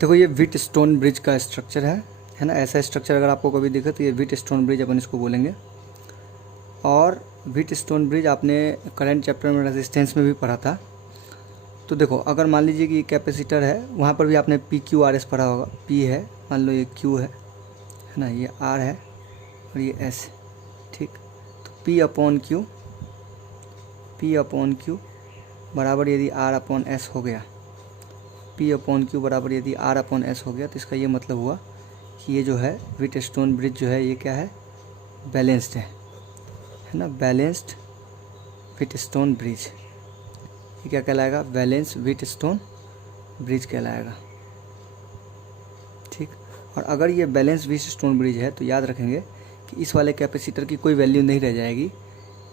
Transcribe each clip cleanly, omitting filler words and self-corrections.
देखो ये wheat stone bridge का स्ट्रक्चर है ना। ऐसा स्ट्रक्चर अगर आपको कभी दिखे तो ये व्हीट स्टोन ब्रिज अपन इसको बोलेंगे। और व्हीट स्टोन ब्रिज आपने करंट चैप्टर में रेजिस्टेंस में भी पढ़ा था। तो देखो अगर मान लीजिए कि ये कैपेसिटर है, वहाँ पर भी आपने पी क्यू आर एस पढ़ा होगा। पी है, मान लो ये क्यू है ना, ये आर है और ये एस, ठीक। तो पी अपॉन क्यू बराबर यदि आर अपॉन एस हो गया, पी अपॉन क्यू बराबर यदि आर अपॉन एस हो गया, तो इसका ये मतलब हुआ कि ये जो है व्हीट स्टोन ब्रिज जो है ये क्या है, बैलेंस्ड है ना। बैलेंस्ड व्हीट स्टोन ब्रिज, ये क्या कहलाएगा, बैलेंस व्हीट स्टोन ब्रिज कहलाएगा, ठीक। और अगर ये बैलेंस व्हीट स्टोन ब्रिज है तो याद रखेंगे कि इस वाले कैपेसिटर की कोई वैल्यू नहीं रह जाएगी,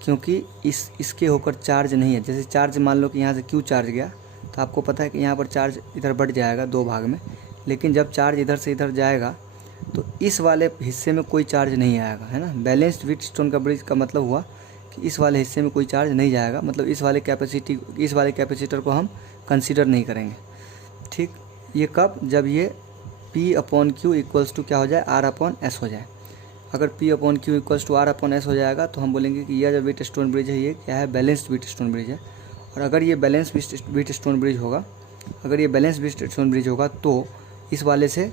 क्योंकि इसके होकर चार्ज नहीं है। जैसे चार्ज मान लो कि यहाँ से क्यू चार्ज गया, तो आपको पता है कि यहाँ पर चार्ज इधर बढ़ जाएगा दो भाग में, लेकिन जब चार्ज इधर से इधर जाएगा तो इस वाले हिस्से में कोई चार्ज नहीं आएगा, है ना। बैलेंस्ड व्हीट स्टोन का ब्रिज का मतलब हुआ कि इस वाले हिस्से में कोई चार्ज नहीं जाएगा, मतलब इस वाले कैपेसिटर को हम कंसीडर नहीं करेंगे, ठीक। ये कब, जब ये P upon Q equals to क्या हो जाए, आर अपॉन एस हो जाए। अगर P upon Q equals to R upon S हो जाएगा तो हम बोलेंगे कि यह जो व्हीट स्टोन ब्रिज है ये क्या है, बैलेंस्ड व्हीट स्टोन ब्रिज है। और अगर ये बैलेंस व्हीट स्टोन ब्रिज होगा, अगर ये बैलेंस व्हीट स्टोन ब्रिज होगा तो इस वाले से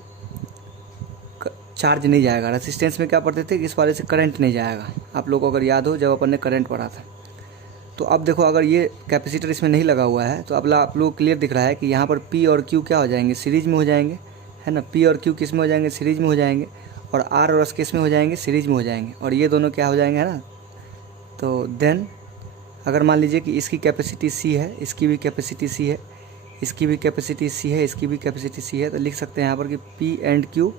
चार्ज नहीं जाएगा। रेसिस्टेंस में क्या पढ़ते थे कि इस वाले से करंट नहीं जाएगा, आप लोगों को अगर याद हो जब अपन ने करंट पढ़ा था। तो अब देखो अगर ये कैपेसिटर इसमें नहीं लगा हुआ है तो अब आप लोग क्लियर दिख रहा है कि यहाँ पर P और Q क्या हो जाएंगे, सीरीज में हो जाएंगे, है ना। P और Q किस में हो जाएंगे, सीरीज में हो जाएंगे। और R और S किस में हो जाएंगे, सीरीज में हो जाएंगे। और ये दोनों क्या हो जाएंगे, है ना। तो देन अगर मान लीजिए कि इसकी कैपेसिटी C है, इसकी भी कैपेसिटी C है, इसकी भी कैपेसिटी C है, इसकी भी कैपेसिटी C है, तो लिख सकते हैं यहाँ पर कि P and Q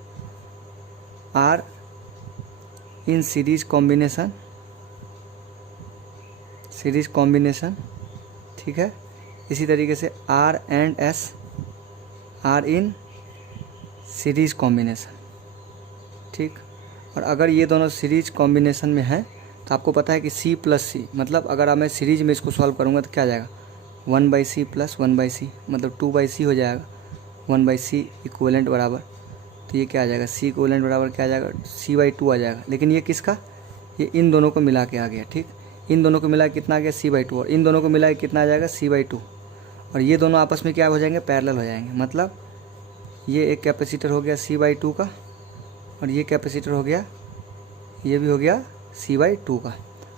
are in series combination, ठीक है। इसी तरीके से R and S are in series combination, ठीक। और अगर ये दोनों सीरीज कॉम्बिनेशन में हैं तो आपको पता है कि C प्लस C, मतलब अगर मैं सीरीज में इसको सॉल्व करूँगा तो क्या आ जाएगा, 1/C प्लस 1/C, मतलब 2/C हो जाएगा, 1/C इक्वलेंट बराबर, तो ये क्या आ जाएगा, C इक्वलेंट बराबर क्या आ जाएगा, C/2 आ जाएगा। लेकिन ये किसका, ये इन दोनों को मिला के आ गया, ठीक। इन दोनों को मिला के कितना आ गया, C/2, और इन दोनों को मिला के कितना आ जाएगा, C/2। और ये दोनों आपस में क्या हो जाएंगे, पैरेलल हो जाएंगे। मतलब ये एक कैपेसिटर हो गया C/2 का, और ये कैपेसिटर हो गया, ये भी हो गया C/2 का।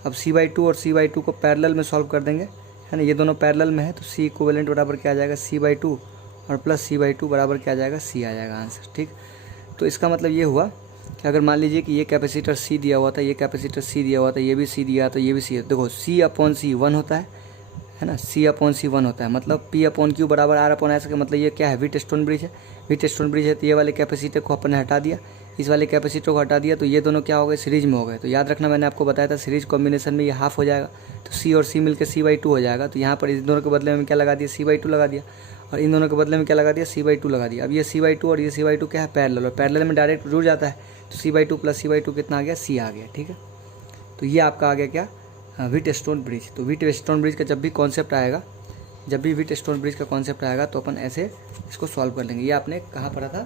अब C/2 और C/2 को पैरेलल में सॉल्व कर देंगे, है ना। ये दोनों पैरेलल में है तो C इक्विवेलेंट बराबर क्या आ जाएगा, C/2, और प्लस C/2 बराबर क्या आ जाएगा, C आ जाएगा आंसर, ठीक। तो इसका मतलब ये हुआ कि अगर मान लीजिए कि ये कैपेसिटर C दिया हुआ था, ये कैपेसिटर C दिया हुआ था, ये भी C दिया था, ये भी C है। देखो C अपॉन C 1 होता है ना, C अपॉन C 1 होता है। मतलब P अपॉन क्यू बराबर आर अपॉन एस का मतलब ये क्या है, व्हीट स्टोन ब्रिज है। व्हीट स्टोन ब्रिज है तो ये वाले कैपेसिटर को अपन ने हटा दिया, इस वाले कैपेसिटर को हटा दिया, तो ये दोनों क्या हो गए, सीरीज में हो गए। तो याद रखना मैंने आपको बताया था सीरीज कॉम्बिनेशन में ये हाफ हो जाएगा, तो C और C मिलकर C/2 हो जाएगा। तो यहाँ पर इस दोनों के बदले में क्या लगा दिया, C/2 लगा दिया, और इन दोनों के बदले में क्या लगा दिया, C/2 लगा दिया। अब ये C/2 और ये C/2 क्या है, पैरेलल, और पैरेलल में डायरेक्ट जुड़ जाता है, तो C/2 प्लस C/2 कितना आ गया, C आ गया, ठीक है। तो ये आपका आ गया क्या, व्हीट स्टोन ब्रिज। तो व्हीट स्टोन ब्रिज का जब भी कॉन्सेप्ट आएगा, जब भी व्हीट स्टोन ब्रिज का कॉन्सेप्ट आएगा तो अपन ऐसे इसको सॉल्व कर लेंगे। ये आपने कहाँ पढ़ा था,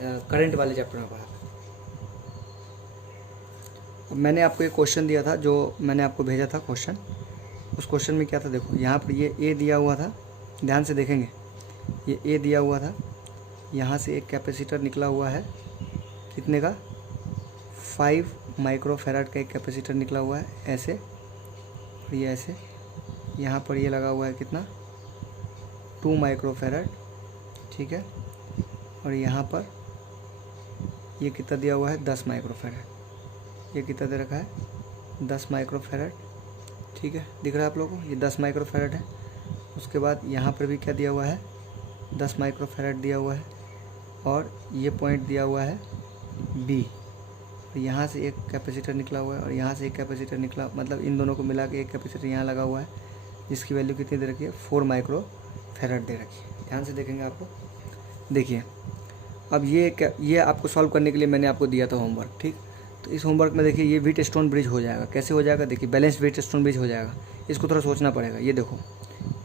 करंट वाले चैप्टर में पढ़ा था। अब मैंने आपको एक क्वेश्चन दिया था, जो मैंने आपको भेजा था क्वेश्चन, उस क्वेश्चन में क्या था, देखो यहाँ पर ये A दिया हुआ था, ध्यान से देखेंगे, ये A दिया हुआ था, यहाँ से एक कैपेसिटर निकला हुआ है, कितने का, 5 माइक्रोफैराड का एक कैपेसिटर निकला हुआ है ऐसे, और ये ऐसे, यहाँ पर ये लगा हुआ है कितना, 2 माइक्रोफैराड, ठीक है। और यहाँ पर ये कितना दिया हुआ है, 10 माइक्रोफैराड। ये कितना दे रखा है, 10 माइक्रोफैराड, ठीक है। दिख रहा है आप लोगों को, ये 10 माइक्रोफैराड है। उसके बाद यहाँ पर भी क्या दिया हुआ है, 10 माइक्रोफैराड दिया हुआ है, और ये पॉइंट दिया हुआ है B। यहाँ से एक कैपेसिटर निकला हुआ है और यहाँ से एक कैपेसिटर निकला, मतलब इन दोनों को मिला के एक कैपेसिटर यहाँ लगा हुआ है, जिसकी वैल्यू कितनी दे रखी है, 4 माइक्रोफैराड दे रखी है। ध्यान से देखेंगे आपको, देखिए अब ये आपको सॉल्व करने के लिए मैंने आपको दिया था होमवर्क, ठीक। तो इस होमवर्क में देखिए ये व्हीट स्टोन ब्रिज हो जाएगा, कैसे हो जाएगा, देखिए बैलेंस व्हीट स्टोन ब्रिज हो जाएगा। इसको थोड़ा सोचना पड़ेगा। ये देखो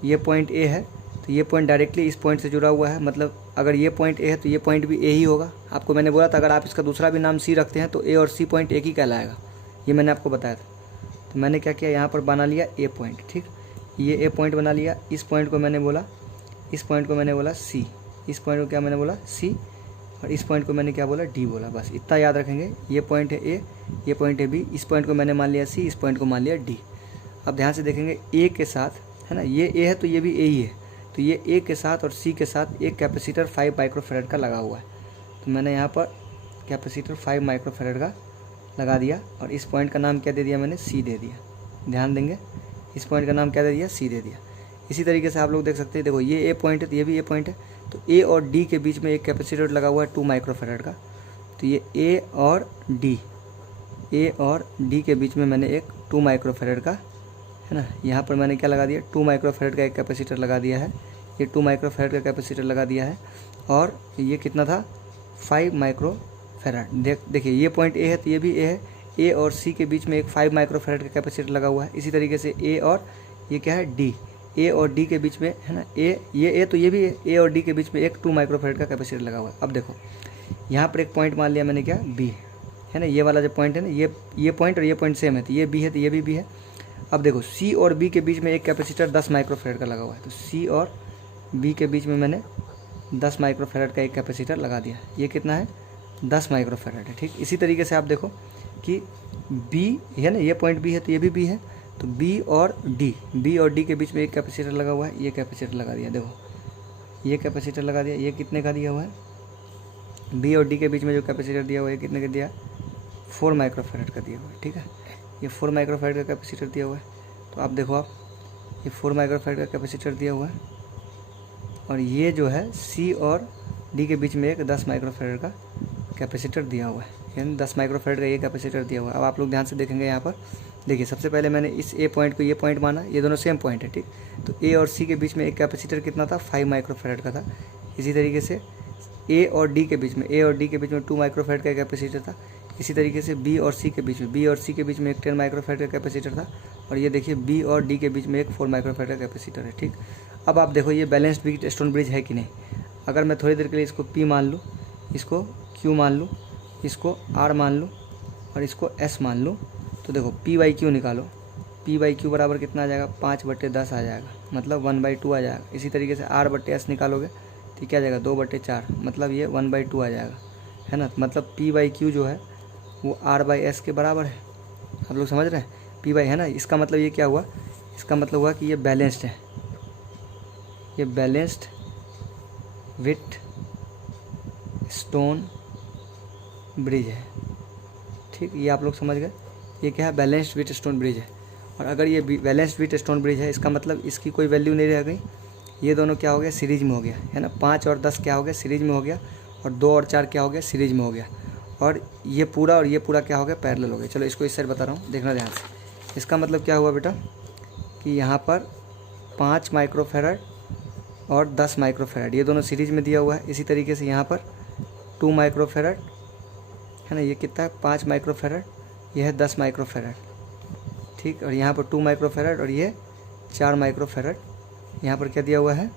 ये पॉइंट A है, तो ये पॉइंट डायरेक्टली इस पॉइंट से जुड़ा हुआ है, मतलब अगर ये पॉइंट ए है तो ये पॉइंट भी ए ही होगा। आपको मैंने बोला था अगर आप इसका दूसरा भी नाम सी रखते हैं तो ए और सी पॉइंट एक ही कहलाएगा, ये मैंने आपको बताया था। तो मैंने क्या किया, यहाँ पर बना लिया ए पॉइंट। ठीक, ये ए पॉइंट बना लिया। इस पॉइंट को मैंने बोला, इस पॉइंट को मैंने बोला सी, इस पॉइंट को क्या मैंने बोला सी, और इस पॉइंट को मैंने क्या बोला डी बोला। बस इतना याद रखेंगे। ये पॉइंट है ए, ये पॉइंट है बी, इस पॉइंट को मैंने मान लिया सी, इस पॉइंट को मान लिया डी। अब ध्यान से देखेंगे ए के साथ, है ना, ये ए है तो ये भी ए ही है, तो ये ए के साथ और सी के साथ एक कैपेसिटर 5 माइक्रोफेरेड का लगा हुआ है। तो मैंने यहाँ पर कैपेसिटर 5 माइक्रोफेरेड का लगा दिया और इस पॉइंट का नाम क्या दे दिया मैंने, सी दे दिया। ध्यान देंगे, इस पॉइंट का नाम क्या दे दिया, सी दे दिया। इसी तरीके से आप लोग देख सकते हैं, देखो ये ए पॉइंट है तो ये भी ए पॉइंट है, तो ए और डी के बीच में एक कैपेसिटर लगा हुआ है 2 माइक्रोफेरेड का। तो ये ए और डी के बीच में मैंने एक 2 माइक्रोफेरेड का, है ना, यहाँ पर मैंने क्या लगा दिया, 2 माइक्रोफेरेड का एक कैपेसिटर लगा दिया है। ये 2 माइक्रोफेरेड का कैपेसिटर लगा दिया है और ये कितना था, 5 माइक्रोफेरेड। देखिए ये पॉइंट ए है तो ये भी ए है, ए और सी के बीच में एक 5 माइक्रोफेरेड का कैपेसिटर लगा हुआ है। इसी तरीके से ए और ये क्या है डी, ए और डी के बीच में, है ना, ए तो ये भी है, ए और डी के बीच में एक 2 माइक्रोफेरेड का कैपेसिटर लगा हुआ है। अब देखो यहाँ पर एक पॉइंट मान लिया मैंने क्या, बी, है ना, ये वाला जो पॉइंट है ना, ये पॉइंट और ये पॉइंट सेम है, तो ये बी है तो ये भी बी है। अब देखो सी और बी के बीच में एक कैपेसिटर 10 माइक्रोफेरेड का लगा हुआ है, तो सी और बी के बीच में मैंने 10 माइक्रोफेरेड का एक कैपेसिटर लगा दिया। ये कितना है, 10 माइक्रोफेरेड है। ठीक, इसी तरीके से आप देखो कि बी है ना, ये पॉइंट बी है तो ये भी बी है, तो बी और डी के बीच में एक कैपेसिटर लगा हुआ है, ये कैपेसिटर लगा दिया। देखो ये कैपेसिटर लगा दिया, ये कितने का दिया हुआ है, बी और डी के बीच में जो कैपेसिटर दिया हुआ है कितने का दिया, 4 माइक्रोफेरेड का दिया हुआ है। ठीक है, ये 4 माइक्रोफेरेड का कैपेसिटर दिया हुआ है। तो आप देखो, आप ये 4 माइक्रोफेरेड का कैपेसिटर दिया हुआ है और ये जो है सी और डी के बीच में एक 10 माइक्रोफेरेड का कैपेसिटर दिया हुआ है, यानी 10 माइक्रोफेरेड का ये कैपेसिटर दिया हुआ है। अब आप लोग ध्यान से देखेंगे यहाँ पर, देखिए सबसे पहले मैंने इस ए पॉइंट को ये पॉइंट माना, ये दोनों सेम पॉइंट है। ठीक, तो ए और सी के बीच में एक कैपेसिटर कितना था, 5 माइक्रोफेरेड का था। इसी तरीके से ए और डी के बीच में 2 माइक्रोफेरेड का कैपेसिटर था। इसी तरीके से बी और सी के बीच में एक 10 माइक्रोफेरेड का कैपेसिटर था और ये देखिए बी और डी के बीच में एक 4 माइक्रोफेरेड का कैपेसिटर है। ठीक, अब आप देखो ये बैलेंस्ड व्हीट स्टोन ब्रिज है कि नहीं। अगर मैं थोड़ी देर के लिए इसको पी मान लूँ, इसको क्यू मान लूँ, इसको आर मान लूँ और इसको एस मान लूँ, तो देखो पी बाई क्यू निकालो, पी बाई क्यू बराबर कितना आ जाएगा, 5/10 आ जाएगा, मतलब 1/2 आ जाएगा। इसी तरीके से R/S निकालोगे तो क्या आ जाएगा, 2/4, मतलब ये 1/2 आ जाएगा, है ना। मतलब पी बाई क्यू जो है वो R/S के बराबर है। आप लोग समझ रहे हैं, पी बाई, है ना। इसका मतलब ये क्या हुआ, इसका मतलब हुआ कि ये बैलेंस्ड है, ये बैलेंस्ड विथ स्टोन ब्रिज है। ठीक, ये आप लोग समझ गए, ये क्या है, बैलेंस्ड विथ स्टोन ब्रिज है। और अगर ये बैलेंस्ड विथ स्टोन ब्रिज है, इसका मतलब इसकी कोई वैल्यू नहीं रह गई, ये दोनों क्या हो गया, सीरीज में हो गया, है ना। 5 और 10 क्या हो गया, सीरीज में हो गया, और 2 और 4 क्या हो गया, सीरीज में हो गया, और ये पूरा क्या हो गया, पैरेलल हो गया। चलो इसको इस साइड बता रहा हूँ, देखना ध्यान से। इसका मतलब क्या हुआ बेटा कि यहाँ पर 5 माइक्रोफेरेड और 10 माइक्रोफेरेड ये दोनों सीरीज में दिया हुआ है। इसी तरीके से यहाँ पर 2 माइक्रोफेरेड, है ना, ये कितना है, 5 माइक्रोफेरेड, यह है 10 माइक्रोफेरेड। ठीक, और यहाँ पर 2 माइक्रोफेरेड और ये 4 माइक्रोफेरेड यहाँ पर क्या दिया हुआ है,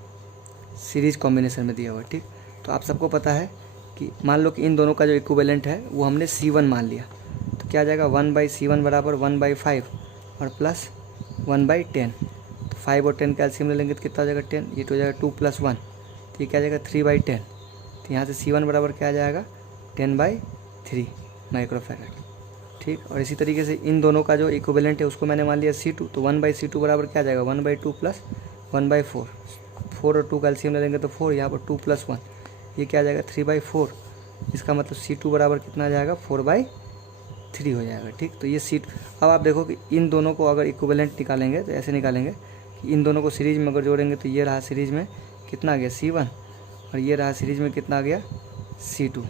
सीरीज कॉम्बिनेशन में दिया हुआ है। ठीक, तो आप सबको पता है कि मान लो कि इन दोनों का जो इक्विवेलेंट है वो हमने C1 मान लिया, तो क्या आ जाएगा, 1/C1 बराबर 1/5 और प्लस 1/10। तो 5 और 10 कैल्शियम ले लेंगे तो कितना हो जाएगा, 10, ये तो हो जाएगा 2 + 1, तो ये क्या आ जाएगा, 3/10। तो यहाँ से C1 बराबर क्या आ जाएगा, 10/3 माइक्रोफेरेड। ठीक, और इसी तरीके से इन दोनों का जो इक्विवेलेंट है उसको मैंने मान लिया C2, तो 1/C2 बराबर क्या आ जाएगा, 1/2 प्लस 1/4। 4 और 2 कैल्शियम ले लेंगे तो 4, यहाँ पर 2 + 1, ये क्या आ जाएगा, 3/4। इसका मतलब C2 बराबर कितना आ जाएगा, 4/3 हो जाएगा। ठीक, तो ये C2। अब आप देखो कि इन दोनों को अगर इक्विवेलेंट निकालेंगे तो ऐसे निकालेंगे कि इन दोनों को सीरीज में अगर जोड़ेंगे तो ये रहा सीरीज में कितना आ गया, C1, और ये रहा सीरीज में कितना आ गया, C2।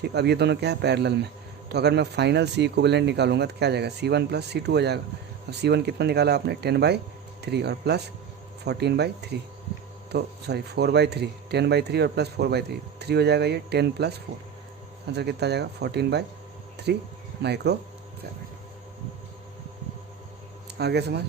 ठीक, अब ये दोनों क्या है, पैरेलल में। तो अगर मैं फाइनल C इक्विवेलेंट निकालूंगा तो क्या आ जाएगा, C1 + C2 हो जाएगा। अब C1 कितना निकाला आपने, 10/3 और प्लस 14/3, तो सॉरी 4/3, 10/3 और प्लस 4/3, 3 हो जाएगा, ये 10 + 4, आंसर कितना आ जाएगा, 14/3 माइक्रोफेरेड। आगे समझ।